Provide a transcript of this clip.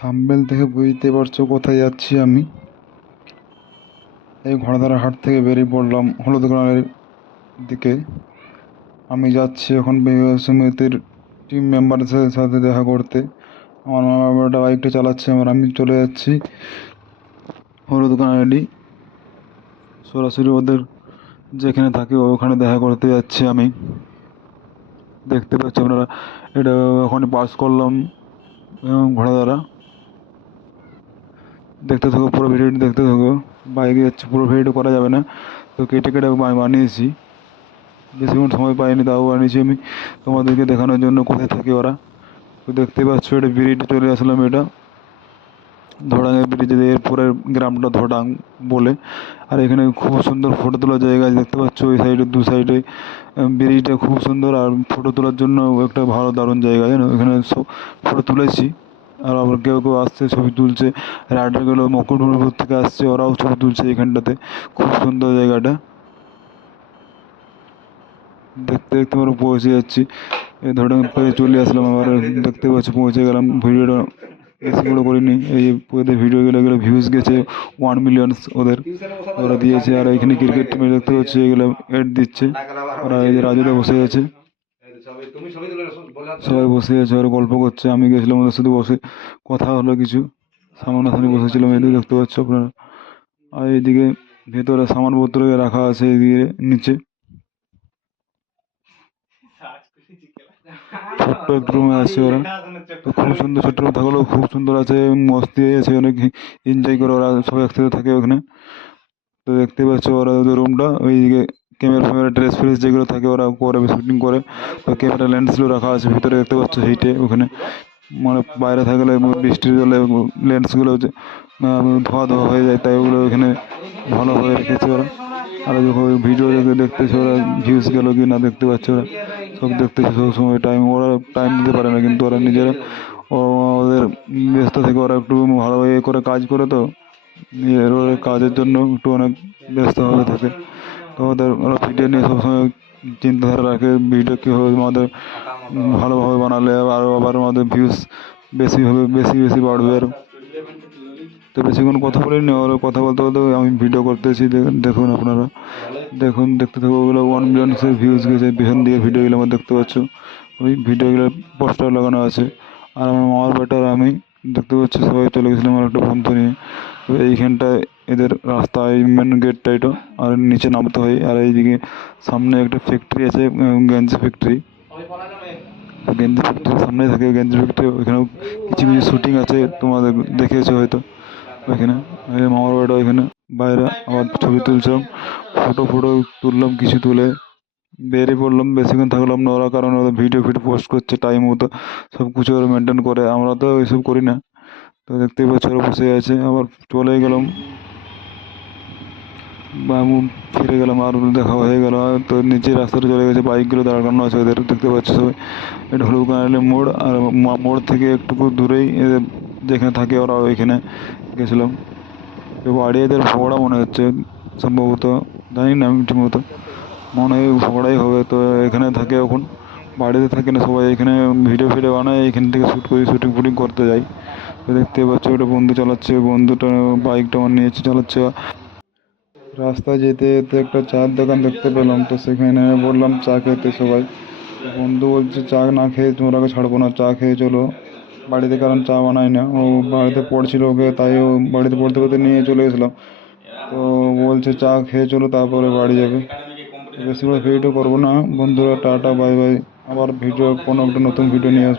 Thumbnail থেকে বুঝতে পারছো কোথায় যাচ্ছি আমি। এই ঘোড়াধারা হাট থেকে বেরিয়ে পড়লাম হলুদ গ্রামের দিকে। আমি যাচ্ছি এখন বিবাহ সমিতির টিম মেম্বারদের সাথে দেখা করতে। আমার মামা বাবাটা বাইকটা চালাচ্ছে, আমি চলে যাচ্ছি হলুদ গ্রামেরই সরাসরি ওদের যেখানে থাকে ওখানে দেখা করতে যাচ্ছি আমি। দেখতে পাচ্ছি আপনারা, এটা ওখানে পাস করলাম ঘোড়াধারা। দেখতে থাকো, পুরো ভিডিওটি দেখতে থাকো। বাইকে যাচ্ছে, পুরো ভিডিওটা করা যাবে না, তো কেটে কেটে বানিয়েছি। বেশিক্ষণ সময় পাইনি, তাও বানিয়েছি আমি তোমাদেরকে দেখানোর জন্য কোথায় থাকে ওরা। তো দেখতে পাচ্ছ এটা ব্রিজে চলে আসলাম, এটা ধোড়াঙের ব্রিজে, এরপরের গ্রামটা ধোড়াং বলে। আর এখানে খুব সুন্দর ফটো তোলার জায়গা আছে, দেখতে পাচ্ছ ওই সাইডে দু সাইডে ব্রিজটা খুব সুন্দর। আর ফটো তোলার জন্য একটা ভালো দারুণ জায়গা, জানো, এখানে সব ফটো তুলেছি। আর আবার কেউ কেউ আসছে ছবি তুলছে, রাইডারগুলো মুকুটমণিপুর থেকে আসছে, ওরাও ছবি তুলছে এখানটাতে। খুব সুন্দর জায়গাটা, দেখতে দেখতে আমরা পৌঁছে যাচ্ছি। এই ধরে পেয়ে চলে আসলাম আবার, দেখতে পাচ্ছি পৌঁছে গেলাম। ভিডিওটা বেশি বড় করিনি, এই ওদের ভিডিওগুলো এগুলো ভিউজ গেছে 1 মিলিয়ন ওরা দিয়েছে। আর এখানে ক্রিকেট টিমে দেখতে পাচ্ছি এগুলো এড দিচ্ছে। ওরা এই যে রাজুরা বসে আছে, সবাই বসে আছে, ওরা গল্প করছে। আমি গেছিলাম ওদের সাথে, বসে কথা হলো কিছু, সামনাসামনি বসেছিলাম, এদিকে দেখতে পাচ্ছ আপনারা। আর এইদিকে ভেতরে সামানপত্র রাখা আছে, এইদিকে নিচে ছোট্ট একটা রুমে আছে ওরা। তো খুব সুন্দর, ছোট্ট রুম থাকলেও খুব সুন্দর আছে, মস্তি আছে, অনেক এনজয় করে ওরা সবাই একসাথে থাকে ওখানে। তো দেখতে পাচ্ছ ওরা ওদের রুমটা, ওইদিকে ক্যামেরা ড্রেস ফ্রেস যেগুলো থাকে ওরা করে, শুটিং করে। তো ক্যামেরা লেন্সগুলো রাখা আছে ভিতরে, দেখতে পাচ্ছ হিটে ওখানে, মানে বাইরে থাকলে বৃষ্টির জলে লেন্সগুলো ধোয়া ধোয়া হয়ে যায়, তাই ওগুলো ওখানে ভালোভাবে রেখেছে ওরা। আর যখন ভিডিও দেখতেছে ওরা, ভিউজ গেল কি না দেখতে পাচ্ছে ওরা, সব দেখতেছে সব সময়। ওরা টাইম দিতে পারে না, কিন্তু ওরা নিজেরা ওদের ব্যস্ত থেকে ওরা একটু ভালোভাবে করে কাজ করে, তো নিজের কাজের জন্য একটু অনেক ব্যস্তভাবে থাকে। তো ওরা ভিডিও নিয়ে সবসময় চিন্তাধারা রাখে, ভিডিও কীভাবে আমাদের ভালোভাবে বানালে আবার আমাদের ভিউজ বেশি হবে, বেশি বেশি বাড়বে। আর তো বেশিক্ষণ কথা বলিনি, ওরা কথা বলতে বলতে আমি ভিডিও করতেছি। দেখুন আপনারা, দেখুন, দেখতে থাকবো। ওগুলো 1 মিলিয়ন ভিউজ গেছে, পিছন দিয়ে ভিডিওগুলো আমার দেখতে পাচ্ছ, ওই ভিডিওগুলো পোস্টার লাগানো আছে। আর আমার মামার বেটার আমি দেখতে পাচ্ছি সবাই চলে গেছিলাম আমার একটা বন্ধু নিয়ে। তো এইখানটায় এদের রাস্তা, এই মেন গেটটা এটা, আর নিচে নামতে হয়। আর এইদিকে সামনে একটা ফ্যাক্টরি আছে, গেঞ্জি ফ্যাক্টরি। গেঞ্জি ফ্যাক্টরির সামনেই থাকে গেঞ্জি ফ্যাক্টরি, ওইখানেও কিছু কিছু শুটিং আছে, তোমাদের দেখেছো হয়তো ওইখানে। মামার বাড়িটা ওইখানে বাইরে, আবার ছবি তুলছিলাম, ফটো তুললাম, কিছু তুলে বেরিয়ে পড়লাম। বেশিক্ষণ থাকলাম না, ওরা কারণ ওরা ভিডিও পোস্ট করছে টাইম মতো, সব কিছু ওরা মেনটেন করে, আমরা তো এইসব করি না। তো দেখতেই পাচ্ছ ওরা বসে আছে, আবার চলে গেলাম বা ফিরে গেলাম, আর দেখা হয়ে গেল। তো নিচে রাস্তাটা চলে গেছে, বাইকগুলো দাঁড়ানো আছে ওদের, দেখতে পাচ্ছ সবাই। এটা হলুদ কানালের মোড়, আর মোড় থেকে একটু দূরেই এদের যেখানে থাকে ওরা, ওইখানে গেছিলাম। তো বাড়ি এদের ভোগড়া মনে হচ্ছে সম্ভবত, জানি না আমি ঠিকমতো, মনে হয় ভোগড়াই হবে। তো এখানে থাকে এখন, বাড়িতে থাকে না সবাই, এখানে ভিডিও বানায়, এখান থেকে শুটিং ফুটিং করতে যাই। তো দেখতে পাচ্ছ ওটা বন্ধু চালাচ্ছে, বন্ধুটা বাইকটা আমার নিয়েছে, চালাচ্ছে। রাস্তায় যেতে যেতে একটা চায়ের দোকান দেখতে পেলাম, তো সেখানে বললাম চা খেতে সবাই। বন্ধু বলছে চা না খেয়ে তোমরা ছাড়বো না, চা খেয়ে চলো বাড়িতে, কারণ চা বানায় না, ও বাড়িতে পড়ছিল ওকে, তাই ও বাড়িতে পড়তে পড়তে নিয়ে চলে গেছিলাম। তো বলছে চা খেয়ে চলো তারপরে বাড়ি যাবে। বেশি করে ভিডিও করবো না বন্ধুরা, টাটা বাই বাই। আবার ভিডিও কোনো একটা নতুন ভিডিও নিয়ে আসবো।